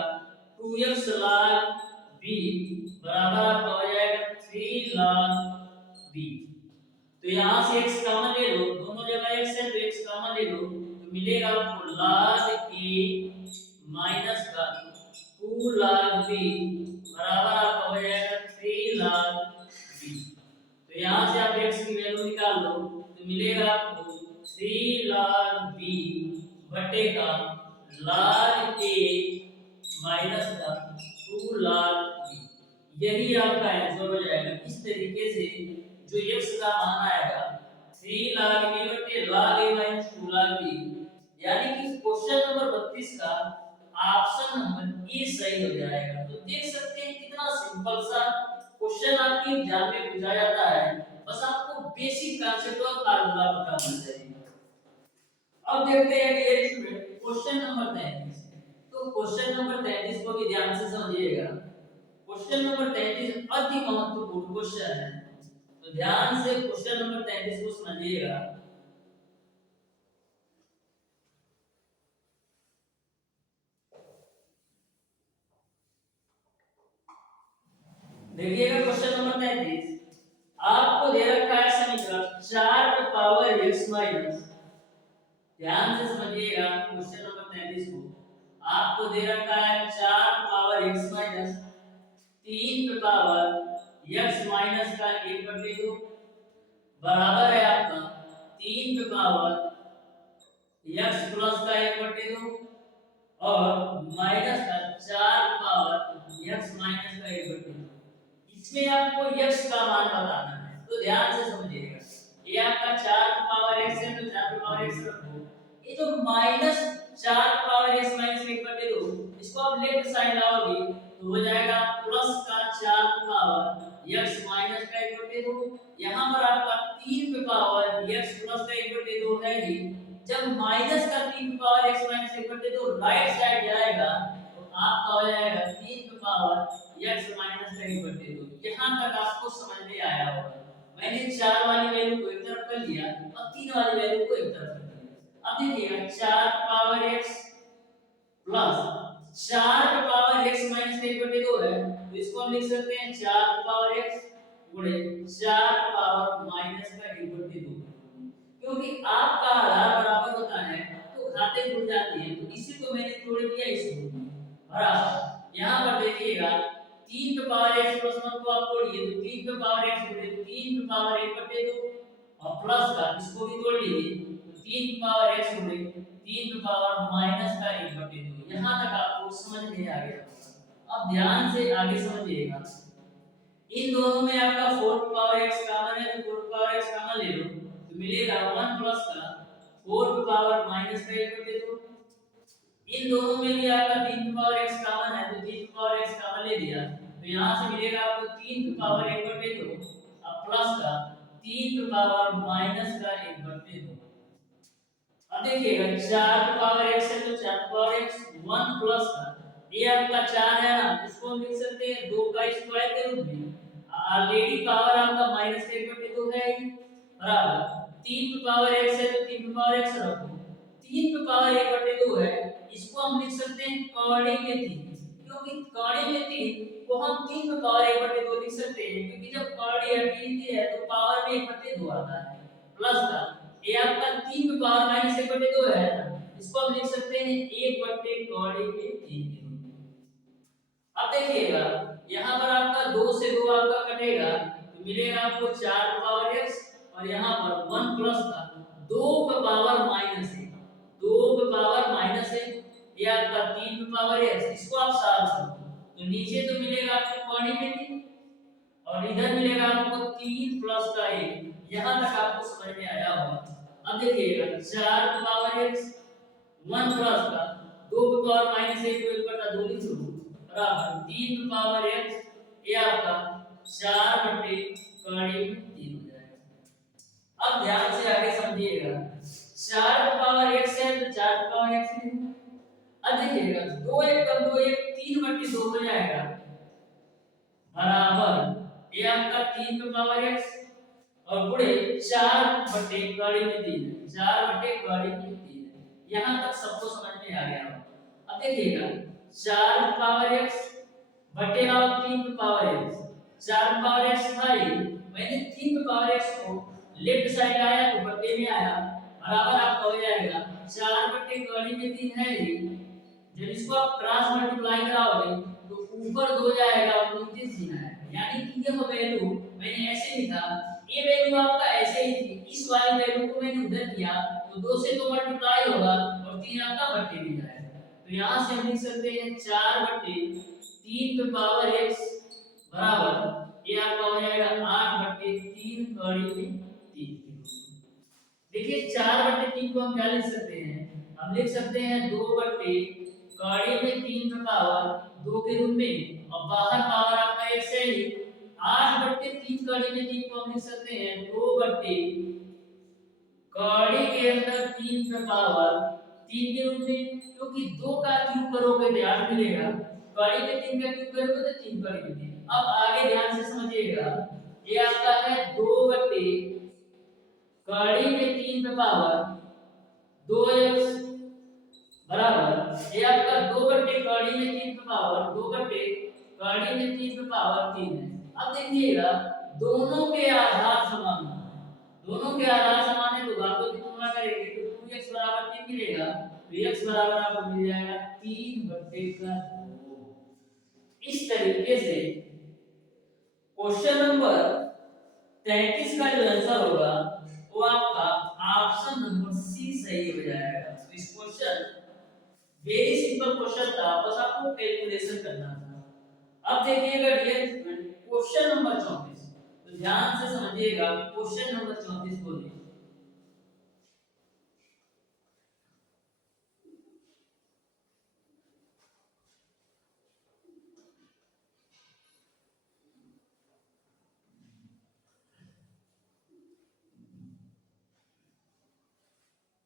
2x log b बराबर आपका हो जाएगा 3 log b। तो यहाँ से x कॉमन ले लो, दोनों जगह x है तो x कॉमन ले लो, तो मिलेगा आपको log a माइनस का 2 log b बराबर आपका हो जाएगा 3 log b। तो यहाँ से आप x की वैल्यू निकाल लो तो मिलेगा आपको 3 log b बटे का log a माइनस का 2 log b। यही आपका आंसर हो जाएगा। इस तरीके से जो x का मान आएगा 3 log b बटे log a minus 2 log b, यानी कि क्वेश्चन नंबर 32 का ऑप्शन नंबर ए सही हो जाएगा। तो देख सकते हैं कितना सिंपल सा क्वेश्चन आपके एग्जाम में पूछा जाता है, बस आपको बेसिक कांसेप्ट और फार्मूला पता होना चाहिए। अब देखते हैं डियर स्टूडेंट क्वेश्चन नंबर 33। तो क्वेश्चन नंबर 33 को भी ध्यान से समझिएगा। क्वेश्चन नंबर 33 अति महत्वपूर्ण क्वेश्चन है, तो ध्यान से क्वेश्चन नंबर 33 को समझिएगा। देखिएगा क्वेश्चन नंबर 33, आपको दे रखा है समीकरण 4 पे पावर x माइनस, ध्यान से समझिएगा क्वेश्चन नंबर 33 को। आपको दे रखा है 4 पावर x माइनस 3 पे पावर x माइनस का 1/2 बराबर है आपका 3 पे पावर x प्लस का 1/2 और माइनस का 4 पावर x माइनस का 1/2। इसमें आपको x का मान बताना है, तो ध्यान से समझिएगा। ये आपका 4 पावर x है तो 4 पावर x रखो, ये जो माइनस 4 पावर x माइनस 1/2 इसको आप लेफ्ट साइड लाओगे तो हो जाएगा प्लस का 4 पावर x माइनस का 1/2। यहाँ पर आपका 3 पे पावर x प्लस का 1/2 है ही, जब माइनस का 3 पे power x minus 1/2 right side जाएगा तो आपका हो जाएगा 3 पे पावर x माइनस का 1/2। यहाँ तक आपको समझ में आया होगा। मैंने 4 वाली वैल्यू को एक तरफ कर लिया और 3 वाली वैल्यू को एक तरफ कर लिया। अब देखिएगा 4 पावर x प्लस 4 पे पावर x माइनस 1/2 है, तो इसको हम लिख सकते हैं 4 पावर x गुणे 4 पावर माइनस का 1/2। क्योंकि आपका आधार बराबर होता है तो घाते जुड़ जाती हैं, तो इसी को मैंने तोड़ दिया इसको बराबर। यहाँ पर देखिएगा 3 पे पावर x प्लस 1 को आप तोड़िए तो 3 पे पावर x बटे 3 पे पावर 1 बटे 2 और प्लस का इसको भी तोड़ लीजिए तो 3 पे पावर x बटे 3 पे पावर माइनस का 1 बटे 2। यहाँ तक आपको समझ में आ गया। अब ध्यान से आगे समझिएगा। इन दोनों में आपका 4 पे पावर x कॉमन है तो 4 पे पावर x कॉमन ले लो तो मिलेगा 1 प्लस का 4 पे पावर माइनस का 1 बटे 2। इन दोनों में भी आपका 3 की पावर x कॉमन है तो 3 की पावर x कॉमन ले लिया तो यहां से मिलेगा आपको 3 की पावर 1 बटे 2 अब प्लस का 3 की पावर माइनस का 1 बटे 2। अब देखिएगा 4 की पावर x है तो 4 की पावर x 1 प्लस का ये आपका 4 है ना इसको हम लिख सकते हैं 2 का स्क्वायर के रूप में। ऑलरेडी पावर आपका माइनस 1 बटे 2 है ही बराबर 3 की पावर x है तो 3 की पावर x रखो 3 की पावर 1 बटे 2 है इसको हम लिख सकते हैं कौड़े में 3 क्योंकि कौड़े में 3 को हम 3 की पावर 1 बटे 2 लिख सकते हैं क्योंकि जब कौड़े हटती है तो पावर में 1 बटे 2 आता है प्लस का ये आपका 3 की पावर माइनस 1 बटे 2 है इसको हम लिख सकते हैं 1 बटे कौड़े में 3 के रूप में। अब देखिएगा यहाँ पर आपका 2 से 2 आपका कटेगा तो मिलेगा आपको 4 की पावर x और यहाँ पर 1 प्लस का 2 की पावर माइनस 1 2 की पावर माइनस 1 ये आपका 3 की पावर x इसको आप साथ रखो तो नीचे तो मिलेगा आपको कौड़ी में 3 और इधर मिलेगा आपको 3 प्लस का 1। यहाँ तक आपको समझ में आया होगा। अब देखिएगा 4 की पावर x 1 प्लस का 2 की पावर माइनस 1 को 1 बटा 2 लिख लो बराबर 3 की पावर x ये आपका 4 बटे कौड़ी में 3 हो जाएगा। अब ध्यान से आगे समझिएगा 4 की पावर x है तो 4 की पावर x लिखो। अब देखिएगा 2 1 कम 2 1 3 बटे 2 हो जाएगा बराबर ये आपका 3 की पावर x और गुणे 4 बटे कौड़ी में 3 4 बटे कौड़ी में 3 यहाँ तक सबको समझ में आ गया। अब देखिएगा 4 की पावर x बटेगा 3 की पावर x 4 की पावर x था ही मैंने 3 की पावर x को लेफ्ट साइड आया तो बटे में आया बराबर आपका हो जाएगा 4 बटे कौड़ी में 3 है ही जब इसको आप क्रॉस मल्टीप्लाई कराओगे तो ऊपर 2 जाएगा और नीचे 3 आएगा यानी कि यह वैल्यू मैंने ऐसे लिखा ये वैल्यू आपका ऐसे ही थी इस वाली वैल्यू को मैंने उधर किया तो 2 से तो मल्टीप्लाई होगा और 3 आपका बटे में जाएगा तो यहां से हम लिख सकते हैं 4 बटे 3 की पावर x बराबर ये आपका हो जाएगा 8 बटे 3 कौड़ी में 3। देखिए 4 बटे 3 को हम क्या लिख सकते हैं हम लिख सकते हैं 2 बटे कौड़ी में 3 का पावर 2 के रूप में और बाहर पावर आपका x है ही 8 बटे 3 कौड़ी में 3 को हम लिख सकते हैं 2 बटे कौड़ी के अंदर 3 का पावर 3 के रूप में क्योंकि 2 का क्यूब करोगे तो 8 मिलेगा कौड़ी में 3 का क्यूब करोगे तो 3 कौड़ी में 3। अब आगे ध्यान से समझिएगा ये आपका है 2 बटे कौड़ी में 3 का पावर 2x बराबर ये आपका 2 बटे कौड़ी में 3 का पावर 2 बटे कौड़ी में 3 का पावर 3 है। अब देखिएगा दोनों के आधार समान है दोनों के आधार समान है तो घातों की तुलना करेंगे तो 2x बराबर 3 मिलेगा तो x बराबर आपको मिल जाएगा 3 बटे का 2। इस तरीके से क्वेश्चन नंबर 33 का जो आंसर होगा वो आपका ऑप्शन नंबर सी सही हो जाएगा। तो इस क्वेश्चन वेरी सिंपल क्वेश्चन था बस आपको कैलकुलेशन करना था। अब देखिएगा डियर स्टूडेंट क्वेश्चन नंबर 34 तो ध्यान से समझिएगा क्वेश्चन नंबर 34 को देखिए।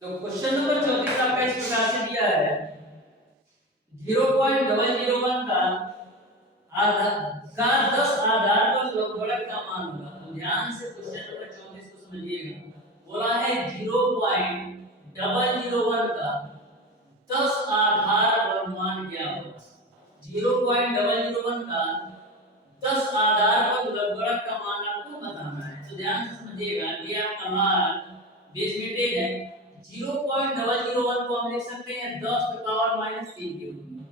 तो क्वेश्चन नंबर 34 आपका इस प्रकार से दिया है 0.001 का 10 आधार पर लघुगणक का मान होगा। तो ध्यान से क्वेश्चन नंबर 34 को समझिएगा। बोला है 0.001 का 10 आधार पर मान क्या होगा। 0.001 का 10 आधार पर लघुगणक का मान आपको बताना है। तो ध्यान से समझिएगा ये आपका मान बेस में 10 है 0.001 को हम लिख सकते हैं 10 की पावर -3 के रूप में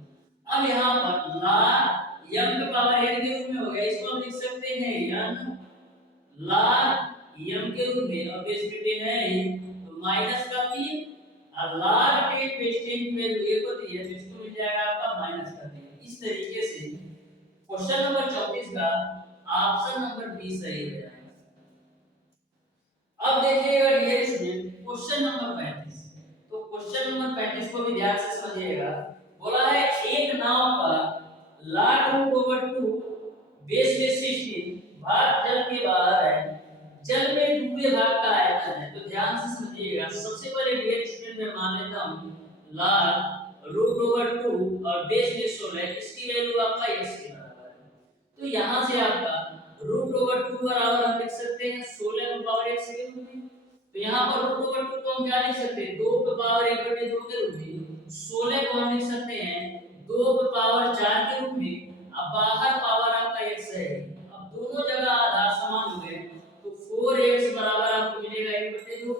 अब यहाँ पर log m के पावर n के रूप में हो गया, इसको हम लिख सकते हैं n log m के रूप में, और बेस पे 10 है तो माइनस का 3, और log 10 बेस 10 की वैल्यू 1 होती है तो इसको मिल जाएगा आपका माइनस का 3। इस तरीके से क्वेश्चन नंबर 34 का ऑप्शन नंबर बी सही हो जाएगा। अब देखिएगा डियर स्टूडेंट क्वेश्चन नंबर 35। तो क्वेश्चन नंबर 35 को भी ध्यान से समझिएगा। बोला है एक नाव का log√2 बेस में 16 भाग जल के बाहर है, जल में डूबे भाग का आयतन है। तो ध्यान से समझिएगा। सबसे पहले डियर स्टूडेंट मैं मान लेता हूं log√2 और बेस में 16, इसकी वैल्यू आपका x के बराबर है। तो यहां से आपका √2 बराबर हम लिख सकते हैं 16 की पावर x के रूप में। तो यहां पर √2 को हम क्या लिख सकते हैं 2 की पावर 1/2 के रूप में। 16 को हम लिख सकते हैं 2 की पावर 4 के रूप में। अब बाहर पावर आपका x है, अब दोनों जगह आधार समान हो गए तो 4x बराबर आपको मिलेगा 1/2। तो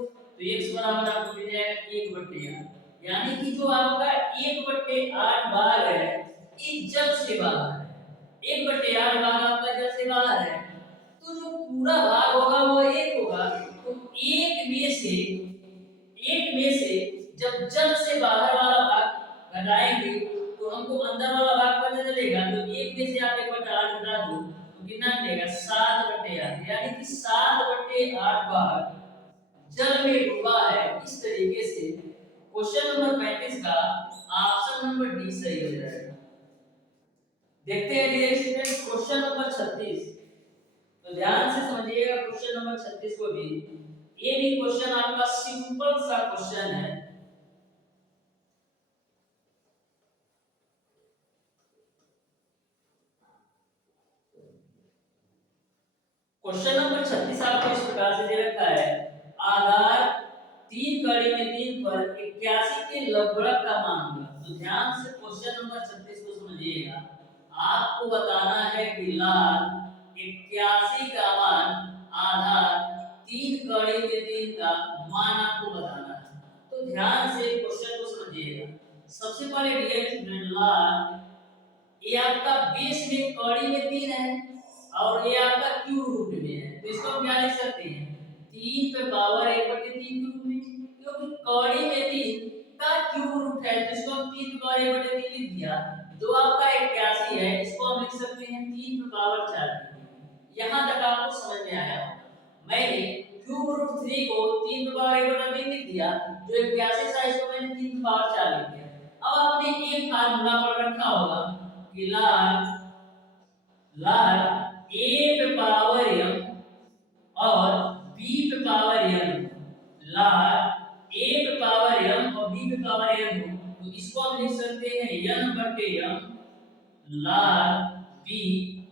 x बराबर आपको मिल जाएगा 1/8, यानी कि जो आपका 1/8 भाग है ये जल से बाहर है। 1/8 भाग आपका जल से बाहर है, तो जो पूरा भाग होगा वो 1 होगा। तो 1 में से जब जल से बाहर वाला भाग घटाएंगे तो हमको अंदर वाला भाग पता चलेगा। तो 1 में से आप 1/8 घटा दो तो कितना मिलेगा 7/8, यानी कि 7/8 भाग जल में डूबा है। इस तरीके से क्वेश्चन नंबर 35 का ऑप्शन नंबर डी सही हो जाएगा। देखते हैं डियर स्टूडेंट क्वेश्चन नंबर 36। तो ध्यान से समझिएगा क्वेश्चन नंबर 36 को भी। ये भी क्वेश्चन आपका सिंपल सा क्वेश्चन है। क्वेश्चन नंबर 36 आपको इस प्रकार से दे रखा है। आधार 3 कड़ी में 3 पर 81 के लघुगणक का मान होगा। तो ध्यान से क्वेश्चन नंबर 36 को समझिएगा। आपको बताना है कि log 81 का मान आधार 3 कड़ी में 3 का मान आपको बताना है। तो ध्यान से क्वेश्चन को समझिएगा। सबसे पहले डियर स्टूडेंट log ये आपका बेस में कड़ी में 3 है और ये आपका क्यूब रूट में है। तो इसको हम क्या लिख सकते हैं 3 पे पावर 1/3 के रूप में, क्योंकि कड़ी में 3 का क्यूब रूट है तो इसको हम 3 पे पावर 1/3 लिख दिया। जो आपका 81 है इसको हम लिख सकते हैं 3 पे पावर 4। यहां तक आपको समझ में आया। मैंने क्यूब रूट 3 को 3 पे पावर 1/3 लिख दिया, जो 81 था इसको मैंने 3 पे पावर 4 लिख दिया। अब आपने एक फार्मूला पढ़ रखा होगा कि log a पे पावर m और b पे पावर n, log a पे पावर m और b पे पावर n हो तो इसको हम लिख सकते हैं n/m log b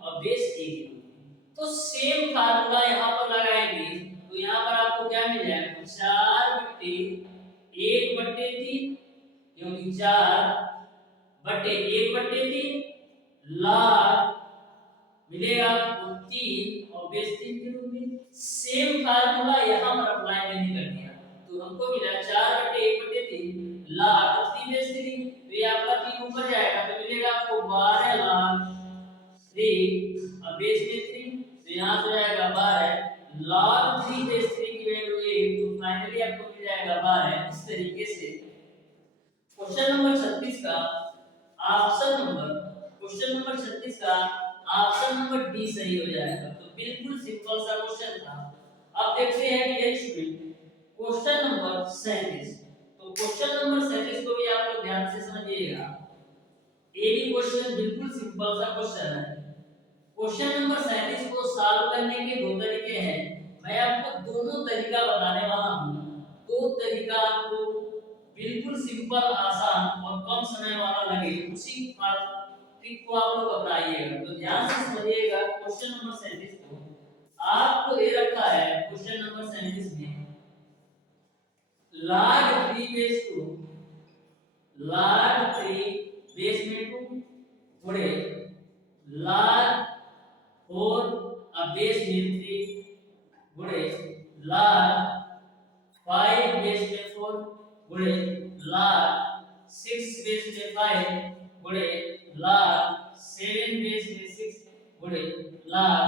और बेस a के रूप में। तो सेम फार्मूला यहाँ पर लगाएंगे तो यहाँ पर आपको क्या मिल जाएगा 4/1/3, क्योंकि 4/1/3 log मिलेगा आपको 3 और बेस 3 के रूप में। सेम फार्मूला यहां पर अप्लाई मैंने कर दिया तो हमको मिला 4/1/3 log 3 बेस 3। तो ये आपका 3 ऊपर जाएगा तो मिलेगा आपको 12 log 3 और बेस में 3। तो यहां से जाएगा 12 log 3 बेस 3 की वैल्यू 1। तो फाइनली आपको मिल जाएगा 12। इस तरीके से क्वेश्चन नंबर 36 का ऑप्शन नंबर डी सही हो जाएगा। तो बिल्कुल सिंपल सा क्वेश्चन था। अब देखते हैं डियर स्टूडेंट क्वेश्चन नंबर 37। तो क्वेश्चन नंबर 37 को भी आप लोग ध्यान से समझिएगा। ये भी क्वेश्चन बिल्कुल सिंपल सा क्वेश्चन है। क्वेश्चन नंबर 37 को सॉल्व करने के दो तरीके हैं। मैं आपको दोनों तरीका बताने वाला हूं। दो तरीका आपको बिल्कुल सिंपल, आसान और कम समय वाला लगे उसी ट्रिक को आप लोग अपनाइएगा। तो ध्यान से समझिएगा क्वेश्चन नंबर 37 को। आपको दे रखा है क्वेश्चन नंबर 37 में log 3 बेस 2 log 3 बेस में 2 गुणे log 4 अब बेस में 3 गुणे log 5 बेस में 4 गुणे log 6 बेस में 5 गुणे log 7 बेस में 6 गुणे log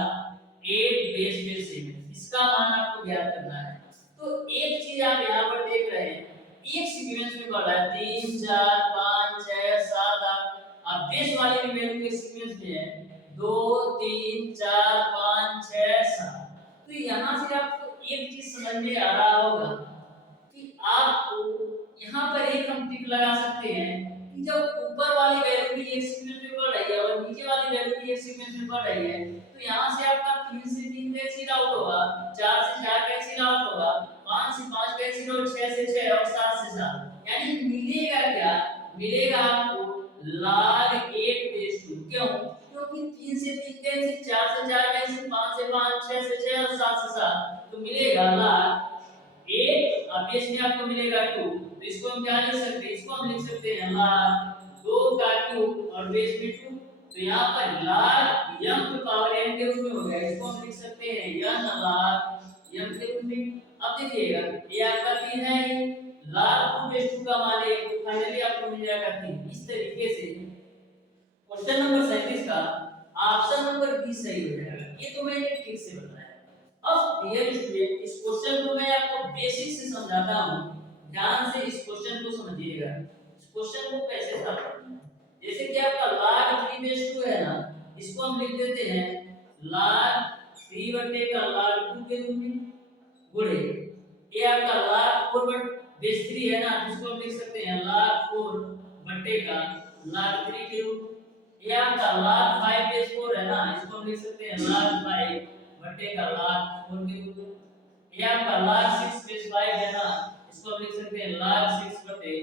8 बेस में 7, इसका मान आपको ज्ञात करना है। तो एक चीज आप यहाँ पर देख रहे हैं, एक सीक्वेंस में बढ़ रहा है 3 4 5 6 7 8, अब बेस वाले की वैल्यू के सीक्वेंस में है 2 3 4 5 6 7। तो यहाँ से आपको एक चीज समझ में आ रहा होगा कि आपको यहाँ पर एक हम टिक लगा सकते हैं कि जब ऊपर वाली वैल्यू भी एक सीक्वेंस में बढ़ रही है और नीचे वाली वैल्यू भी एक सीक्वेंस में बढ़ रही है, तो यहाँ से आपका 3 से 3 कैंसिल आउट होगा, 4 से 4 कैंसिल आउट होगा, 5 से 5 कैंसिल आउट, 6 से 6 और 7 से 7, यानी मिलेगा क्या, मिलेगा आपको log 8 बेस 2। क्यों? क्योंकि 3 से 3 कैंसिल, 4 से 4 कैंसिल, 5 से 5, 6 से 6 और 7 से 7, तो मिलेगा log 8 और बेस में आपको मिलेगा 2। तो इसको हम क्या लिख सकते हैं, इसको हम लिख सकते हैं log 2 का क्यूब और बेस में 2। तो यहाँ पर log m की पावर n के रूप में हो गया, इसको हम लिख सकते हैं n log m के रूप में। अब देखिएगा ये आपका 3 है, log 2 बेस 2 का मान है, तो फाइनली आपको मिल जाएगा 3। इस तरीके से क्वेश्चन नंबर 37 का ऑप्शन नंबर बी सही हो जाएगा। ये तो मैंने ठीक से बताया। अब डियर स्टूडेंट, इस क्वेश्चन को मैं आपको बेसिक से समझाता हूं, ध्यान से इस क्वेश्चन को समझिएगा। इस क्वेश्चन को कैसे सॉल्व करना है, जैसे कि आपका log 3 बेस 2 है ना, इसको हम लिख देते हैं log 3 बटे का log 2 के रूप में गुणे ये आपका log 4 बेस 3 है ना, इसको हम लिख सकते हैं log 4 बटे का log 3 के रूप में। ये आपका log 5 बेस 4 है ना, इसको हम लिख सकते हैं log 5 बटे का log 4 के रूप में। ये आपका log 6 बेस 5 है ना, इसको हम लिख सकते हैं log 6 बटे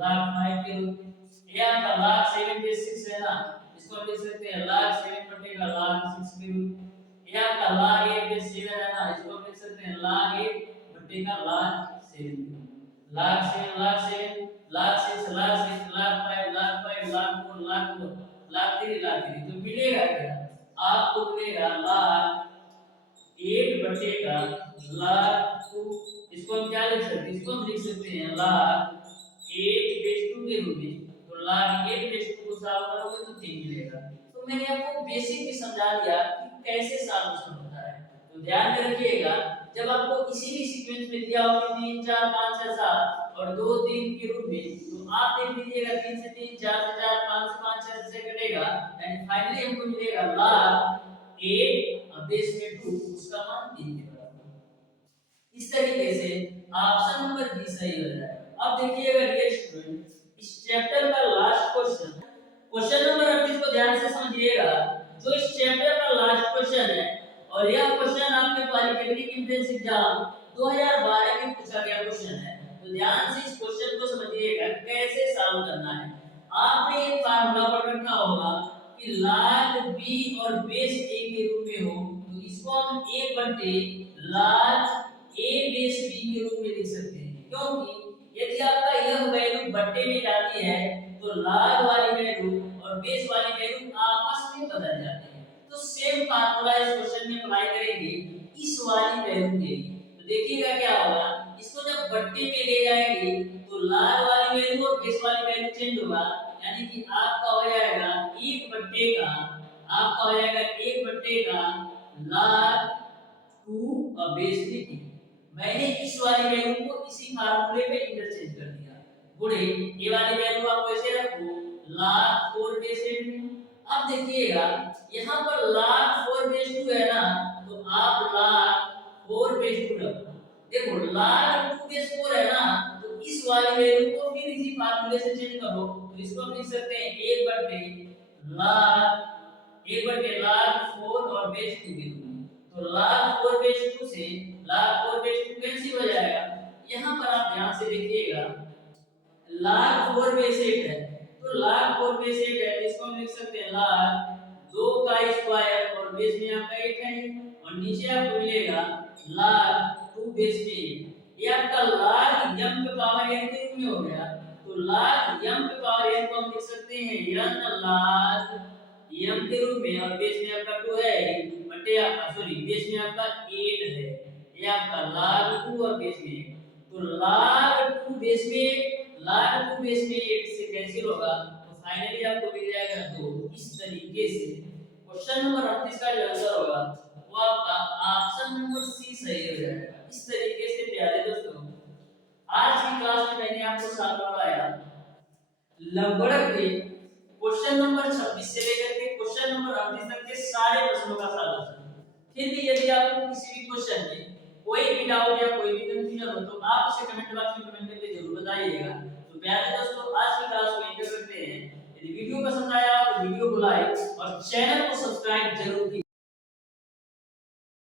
log 5 के रूप में। ये आपका log 7 बेस 6 है ना, इसको हम लिख सकते हैं log 7 बटे का log 6 के रूप में। ये आपका log 8 बेस 7 है ना, इसको हम लिख सकते हैं log 8 बटे का log 7 के रूप में। log 7 log 7 log 6 log 6 log 5 log 5 log 4 log 4 log 3 log 3, तो मिलेगा क्या, आपको मिलेगा log 8 बटे का log 2, इसको हम क्या लिख सकते हैं, इसको हम लिख सकते हैं log 8 बेस 2 के रूप में। तो log 8 बेस 2 को सॉल्व करोगे तो 3 मिलेगा। तो मैंने आपको बेसिक भी समझा दिया कि कैसे सॉल्यूशन होता है। तो ध्यान में रखिएगा, जब आपको किसी भी सीक्वेंस में दिया हो कि 3 4 5 6 7 और 2 3 के रूप में, तो आप देख लीजिएगा 3 से 3 4 से 4 5 से 5 6 से कटेगा, यानी फाइनली हमको मिलेगा log 8 और बेस में 2, उसका मान 3 के बराबर। इस तरीके से ऑप्शन नंबर बी सही हो जाएगा। अब देखिएगा डियर स्टूडेंट, इस चैप्टर का लास्ट क्वेश्चन, क्वेश्चन नंबर 38 को ध्यान से समझिएगा, जो इस चैप्टर का लास्ट क्वेश्चन है, और यह क्वेश्चन आपके पॉलिटेक्निक एंट्रेंस एग्जाम 2012 में पूछा गया क्वेश्चन है। तो ध्यान से इस क्वेश्चन को समझिएगा कैसे सॉल्व करना है। आपने एक फार्मूला पढ़ रखा होगा कि log b और बेस a के रूप में हो, तो इसको हम a बटे log a बेस b के रूप में लिख सकते हैं, क्योंकि यदि आपका यह वैल्यू बट्टे में जाती है तो log वाली वैल्यू और बेस वाली वैल्यू आपस में बदल जाती है। तो सेम फार्मूला इस क्वेश्चन में अप्लाई करेंगे इस वाली वैल्यू के लिए। तो देखिएगा क्या होगा, इसको जब बट्टे में ले जाएंगे तो log वाली वैल्यू और बेस वाली वैल्यू चेंज होगा, यानी कि आपका हो जाएगा 1 बट्टे का, आपका हो जाएगा 1 बट्टे का log 2 और बेस में 3। मैंने इस वाली वैल्यू को इसी फार्मूले में इंटरचेंज कर दिया, गुणे ये वाली वैल्यू आप ऐसे रखो log 4 बेस 8। अब देखिएगा यहाँ पर log 4 बेस 2 है ना, तो आप log 4 बेस 2 रखो। देखो log 2 बेस 4 है ना, तो इस वाली वैल्यू को फिर इसी फार्मूले से चेंज करो, तो इसको हम लिख सकते हैं 1 बटे log 4 और बेस 2 के रूप में। तो log 4 बेस 2 से log 4 बेस 2 कैंसिल हो जाएगा। यहाँ पर आप ध्यान से देखिएगा log 4 बेस 8 है, तो log 4 बेस 8 है, इसको हम लिख सकते हैं log 2 का स्क्वायर और बेस में आपका 8 है, और नीचे आपको मिलेगा log 2 बेस में 8। ये आपका log m के पावर n के रूप में हो गया। तो log m के पावर n को हम लिख सकते हैं n log m के रूप में, और बेस में आपका 2 है बटे आपका सॉरी बेस में आपका 8 है, ये आपका log 2 और बेस में 8। तो log 2 बेस में 8 से कैंसिल होगा, तो फाइनली आपको मिल जाएगा 2। इस तरीके से क्वेश्चन नंबर 38 का जो आंसर होगा वो आपका ऑप्शन नंबर सी सही हो जाएगा। इस तरीके से प्यारे दोस्तों आज की क्लास में मैंने आपको सॉल्व करवाया लगभग के क्वेश्चन नंबर 26 से लेकर के क्वेश्चन नंबर 38 तक के सारे प्रश्नों का सॉल्यूशन। फिर भी यदि आपको किसी भी क्वेश्चन में कोई भी डाउट या कोई भी कंफ्यूजन हो तो आप उसे कमेंट बॉक्स में कमेंट करके जरूर बताइएगा। तो प्यारे दोस्तों आज की क्लास को एंड करते हैं। यदि वीडियो पसंद आया तो वीडियो को लाइक और चैनल को